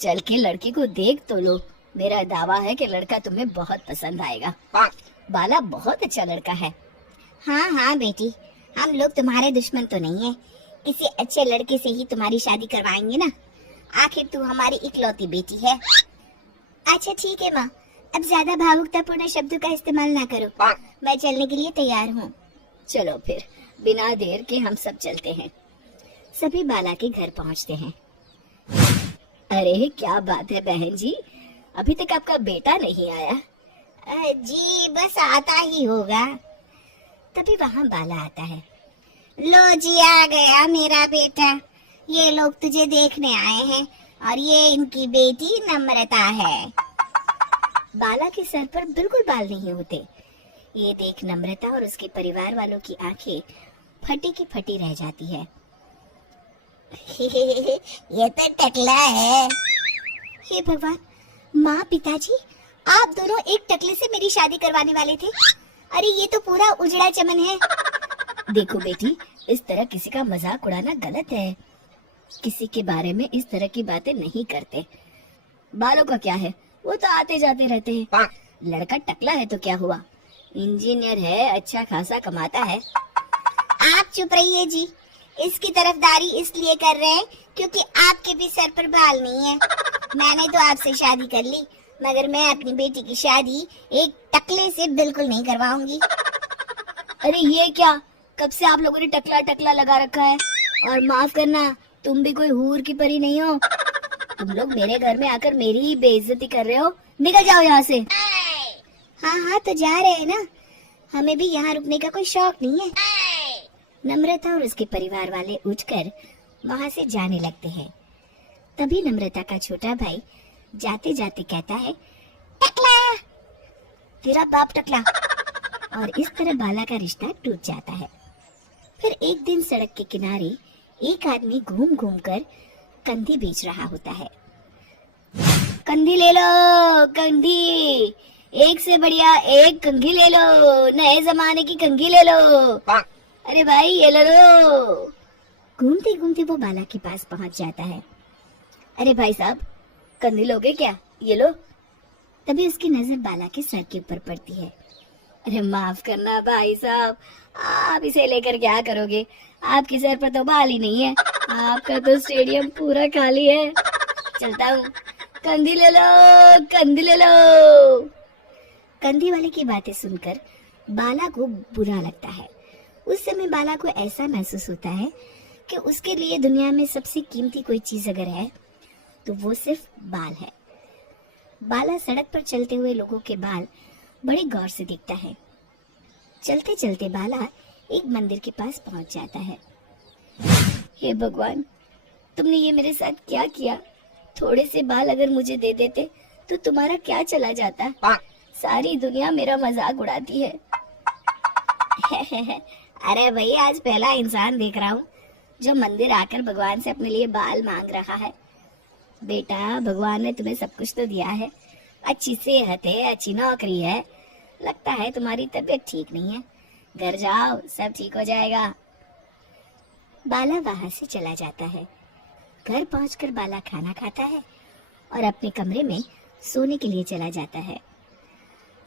चल के लड़की को देख तो लो। मेरा दावा है कि लड़का तुम्हें बहुत पसंद आएगा। बाला बहुत अच्छा लड़का है। हाँ हाँ बेटी, हम लोग तुम्हारे दुश्मन तो नहीं है। किसी अच्छे लड़के से ही तुम्हारी शादी करवाएंगे ना। आखिर तू हमारी इकलौती बेटी है। अच्छा ठीक है माँ, अब ज्यादा भावुकतापूर्ण शब्दों का इस्तेमाल ना करो। मैं चलने के लिए तैयार हूँ। चलो फिर, बिना देर के हम सब चलते हैं। सभी बाला के घर पहुँचते हैं। अरे क्या बात है बहन जी, अभी तक आपका बेटा नहीं आया? जी बस आता ही होगा। तभी वहाँ बाला आता है। लो जी, आ गया मेरा बेटा। ये लोग तुझे देखने आए हैं और ये इनकी बेटी नम्रता है। बाला के सर पर बिल्कुल बाल नहीं होते। ये देख नम्रता और उसके परिवार वालों की आंखें फटी की फटी रह जाती है। ये तो टकला है। हे भगवान, माँ पिताजी, आप दोनों एक टकले से मेरी शादी करवाने वाले थे। अरे ये तो पूरा उजड़ा चमन है। देखो बेटी, इस तरह किसी का मजाक उड़ाना गलत है। किसी के बारे में इस तरह की बातें नहीं करते। बालों का क्या है, वो तो आते जाते रहते हैं। लड़का टकला है तो क्या हुआ, इंजीनियर है, अच्छा खासा कमाता है। आप चुप रहिए जी। इसकी तरफदारी इसलिए कर रहे हैं क्योंकि आपके भी सर पर बाल नहीं है। मैंने तो आपसे शादी कर ली, मगर मैं अपनी बेटी की शादी एक टकले से बिल्कुल नहीं करवाऊंगी। अरे ये क्या, कब से आप लोगों ने टकला टकला लगा रखा है? और माफ करना, तुम भी कोई हूर की परी नहीं हो। तुम लोग मेरे घर में आकर मेरी ही बेइज्जती कर रहे हो। निकल जाओ यहाँ से। हाँ हाँ तो जा रहे हैं ना, हमें भी यहाँ रुकने का कोई शौक नहीं है। नम्रता और उसके परिवार वाले उठकर वहाँ से जाने लगते हैं। तभी नम्रता का छोटा भाई जाते जाते कहता है, टकला, तेरा बाप टकला। और इस तरह बाला का रिश्ता टूट जाता है। फिर एक दिन सड़क के किनारे एक आदमी घूम घूम कर कंधी बेच रहा होता है। कंधी ले लो, कंधी, एक से बढ़िया एक कंघी ले लो, नए जमाने की कंघी ले लो। अरे भाई ये ले लो। घूमते घूमते वो बाला के पास पहुंच जाता है। अरे भाई साहब, कंधी लोगे क्या? ये लो। तभी उसकी नजर बाला के सर के ऊपर पड़ती है। अरे माफ करना भाई साहब, आप इसे लेकर क्या करोगे? आपके सर पर तो बाल ही नहीं है। आपका तो स्टेडियम पूरा खाली है। चलता हूँ, कंधी ले लो, कंधी ले लो। कंधी वाले की बातें सुनकर बाला को बुरा लगता है। उस समय बाला को ऐसा महसूस होता है कि उसके लिए दुनिया में सबसे कीमती कोई चीज अगर है तो वो सिर्फ बाल है। बाला सड़क पर चलते हुए लोगों के बाल बड़े गौर से देखता है। चलते चलते बाला एक मंदिर के पास पहुंच जाता है। हे भगवान, तुमने ये मेरे साथ क्या किया? थोड़े से बाल अगर मुझे दे देते तो तुम्हारा क्या चला जाता? सारी दुनिया मेरा मजाक उड़ाती है। अरे भाई, आज पहला इंसान देख रहा हूँ जो मंदिर आकर भगवान से अपने लिए बाल मांग रहा है। बेटा, भगवान ने तुम्हें सब कुछ तो दिया है। अच्छी सेहत है, अच्छी नौकरी है। लगता है तुम्हारी तबीयत ठीक नहीं है। घर जाओ, सब ठीक हो जाएगा। बाला वहां से चला जाता है। घर पहुंचकर बाला खाना खाता है और अपने कमरे में सोने के लिए चला जाता है।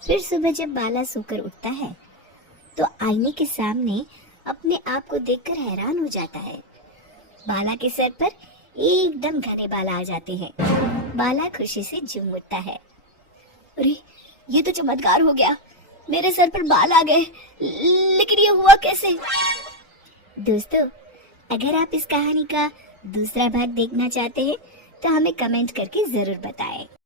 फिर सुबह जब बाला सोकर उठता है तो आईने के सामने अपने आप को देखकर हैरान हो जाता है। बाला के सर पर एकदम घने बाल आ जाते हैं। बाला खुशी से झूम उठता है। अरे ये तो चमत्कार हो गया, मेरे सर पर बाल आ गए। लेकिन ये हुआ कैसे? दोस्तों, अगर आप इस कहानी का दूसरा भाग देखना चाहते हैं तो हमें कमेंट करके जरूर बताएं।